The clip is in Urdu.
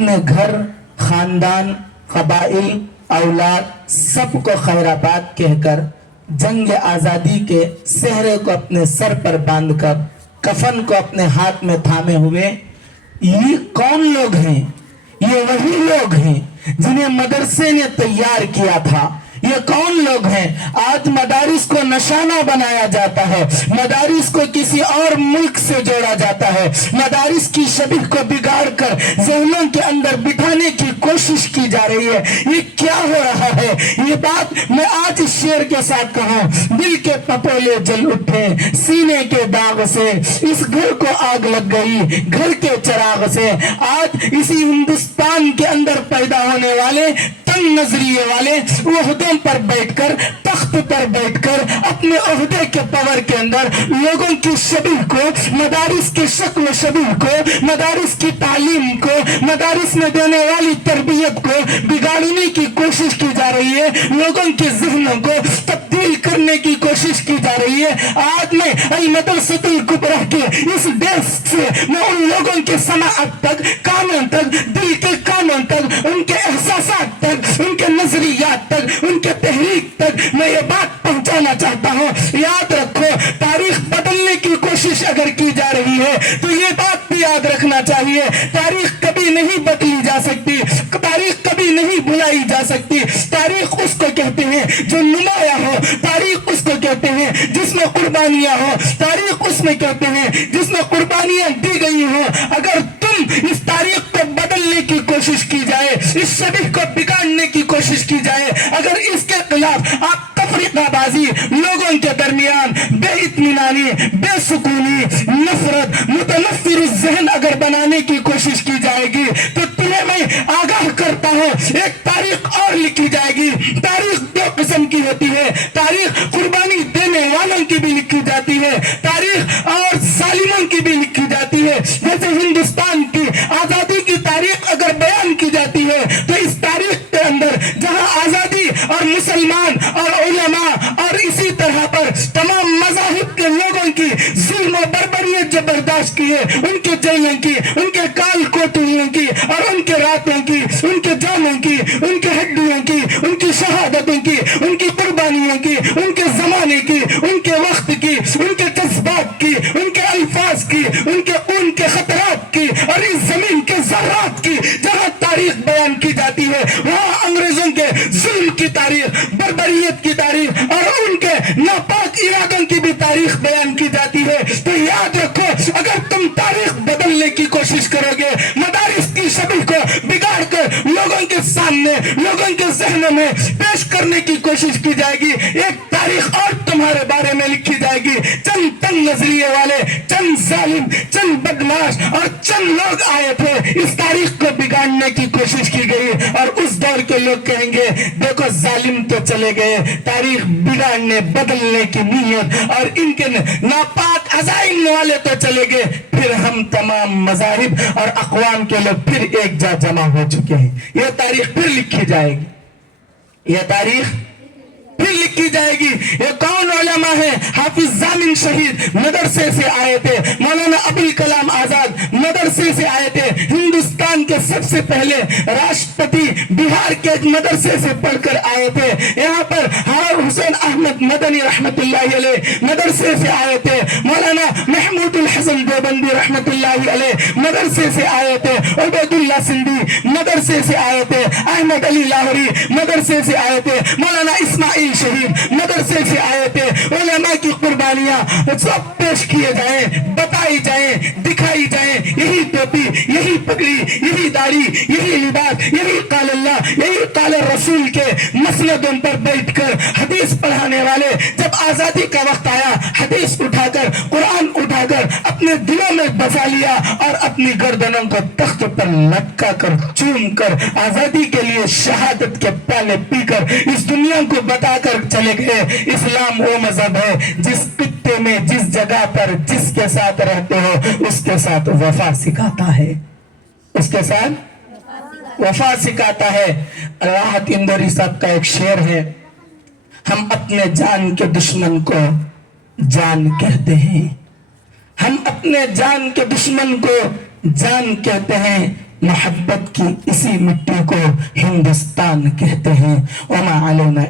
اپنے گھر، خاندان، قبائل، اولاد سب کو خیر آباد کہہ کر جنگ آزادی کے سہرے کو اپنے سر پر باندھ کر کفن کو اپنے ہاتھ میں تھامے ہوئے یہ کون لوگ ہیں؟ یہ وہی لوگ ہیں جنہیں مدرسے نے تیار کیا تھا۔ یہ کون لوگ ہیں؟ آج مدارس کو نشانہ بنایا جاتا ہے، مدارس کو کسی اور ملک سے جوڑا جاتا ہے، مدارس کی شبیہ کو بگاڑ کر ذہنوں کے اندر بٹھانے کی کوشش کی جا رہی ہے۔ یہ کیا ہو رہا ہے؟ یہ بات میں آج اس شعر کے ساتھ کہوں، دل کے پپولے جل اٹھے سینے کے داغ سے، اس گھر کو آگ لگ گئی گھر کے چراغ سے۔ آج اسی ہندوستان کے اندر پیدا ہونے والے تنگ نظریے والے عہدوں پر بیٹھ کر، تخت پر بیٹھ کر اپنے عہدے کے پاور کے اندر لوگوں کی شبیہ کو، مدارس کی شکل و شبیہ کو، مدارس کی تعلیم کو، مدارس میں دینے والی تربیت کو بگاڑنے کی کوشش کی جا رہی ہے، لوگوں کے ذہنوں کو تبدیل کرنے کی کوشش کی جا رہی ہے۔ آج میں المدرسۃ الکبریٰ کے اس ڈیسک سے میں ان لوگوں کے سماعت تک، کانوں تک، دل کے کانوں تک، ان کے احساسات تک، ان کے نظریات تک، ان کے تحریک تک میں یہ بات پہنچانا چاہتا ہوں۔ یاد رکھو، تاریخ بدلنے کی کوشش اگر کی جا رہی ہے تو یہ بات بھی یاد رکھنا چاہیے، تاریخ کبھی نہیں بدلی جا سکتی، تاریخ کبھی نہیں بھلائی جا سکتی۔ تاریخ اس کو کہتے ہیں جو نمایاں ہو، تاریخ اس کو کہتے ہیں جس میں قربانیاں ہو، تاریخ اس میں کہتے ہیں جس میں قربانیاں دی گئی ہوں۔ اگر تم اس تاریخ کو بدلنے کی کوشش کی جائے، اس شبیہ کو بگاڑنے کی کوشش کی جائے، اگر اس کے خلاف آپ تفریقہ بازی، لوگوں کے درمیان بے اطمینانی، بے سکونی، نفرت، متنفر الذہن اگر بنانے کی کوشش کی جائے گی تو تمہیں میں آگاہ کرتا ہوں ایک تاریخ اور لکھی جائے گی۔ تاریخ دو قسم کی ہوتی ہے، تاریخ قربانی دینے والوں کی بھی لکھی جاتی ہے، تاریخ اور ظالموں کی بھی لکھی جاتی ہے۔ جیسے ہندوستان کی آزادی کی تاریخ اگر بیان کی جاتی ہے تو اس تاریخ کے اندر جہاں آزادی اور مسلمان اور علماء اور اسی طرح پر تمام مذاہب کے لوگوں کی ظلم و بربریت جو برداشت کی ہے، ان کے جیلوں کی، ان کے کال کوٹریوں کی اور ان کے راتوں کی، ان کے جانوں کی، ان کے ہڈیوں کی، ان کی شہادتوں کی، ان کی قربانیوں کی، ان کے زمانے کی، ان کے وقت کی، ان کے جذبات کی، ان کے الفاظ کی، ان کے خون کے خطرات کی اور اس زمین کے ذرات کی جہاں تاریخ بیان کی جاتی ہے، وہاں انگریزوں کے ظلم کی تاریخ، بربریت کی تاریخ اور ان کے ناپاک ارادوں کی بھی تاریخ بیان کی جاتی ہے۔ تو یاد رکھو، اگر تم تاریخ بدلنے کی کوشش کرو گے، مدارس کی شبیہ کو بگاڑ کر لوگوں کے سامنے، لوگوں کے ذہنوں میں پیش کرنے کی کوشش کی جائے گی، ایک تاریخ اور تمہارے بارے میں لکھی جائے گی۔ چند تنگ نظریے والے، چند ظالم، چند بدماش اور چند لوگ آئے تھے، اس تاریخ کو بگاڑنے کی کوشش کی گئی اور اس دور کے لوگ کہیں گے دیکھو ظالم تو چلے گئے، تاریخ بگاڑنے بدلنے کی نیت اور ان کے ناپاک عزائم والے تو چلے گئے، پھر ہم تمام مذاہب اور اقوام کے لوگ پھر ایک جا جمع ہو چکے ہیں۔ یہ تاریخ پھر لکھی جائے گی، یہ تاریخ پھر لکھی جائے گی۔ یہ کون علماء ہیں؟ حافظ ضامن شہید مدرسے سے آئے تھے، مولانا ابوالکلام آزاد مدرسے سے آئے تھے، ہندوستان کے سب سے پہلے راشٹرپتی بہار کے مدرسے سے پڑھ کر آئے تھے، یہاں پر حسین احمد مدنی رحمت اللہ علیہ مدرسے سے آئے تھے، مولانا محمود الحسن دیوبندی رحمت اللہ علیہ مدرسے سے آئے تھے، عبید اللہ سندھی مدرسے سے آئے تھے، احمد علی لاہوری مدرسے سے آئے تھے، مولانا اسماعیل شہید مدرسے سے آئے تھے۔ علماء کی قربانیاں سب پیش کیے جائیں، بتائی جائیں، دکھائی جائیں، یہی ٹوپی، یہی پگڑی، یہی داڑھی، یہی لباس، یہی قال اللہ، یہی قال رسول کے مسندوں پر بیٹھ کر حدیث پڑھانے والے جب آزادی کا وقت آیا، حدیث اٹھا کر، قرآن اٹھا کر اپنے دلوں میں بسا لیا اور اپنی گردنوں کو تخت پر لٹکا کر چوم کر آزادی کے لیے شہادت کے پیالے پی کر اس دنیا کو بتا کر چلے گئے۔ اسلام وہ مذہب ہے جس خطے میں، جس جگہ پر جس کے ساتھ رہتے ہو اس کے ساتھ وفا سکھاتا ہے، اس کے ساتھ وفا سکھاتا ہے۔ راحت اندوری صاحب کا ایک شعر ہے، ہم اپنے جان کے دشمن کو جان کہتے ہیں، ہم اپنے جان کے دشمن کو جان کہتے ہیں، محبت کی اسی مٹی کو ہندوستان کہتے ہیں. وما علینا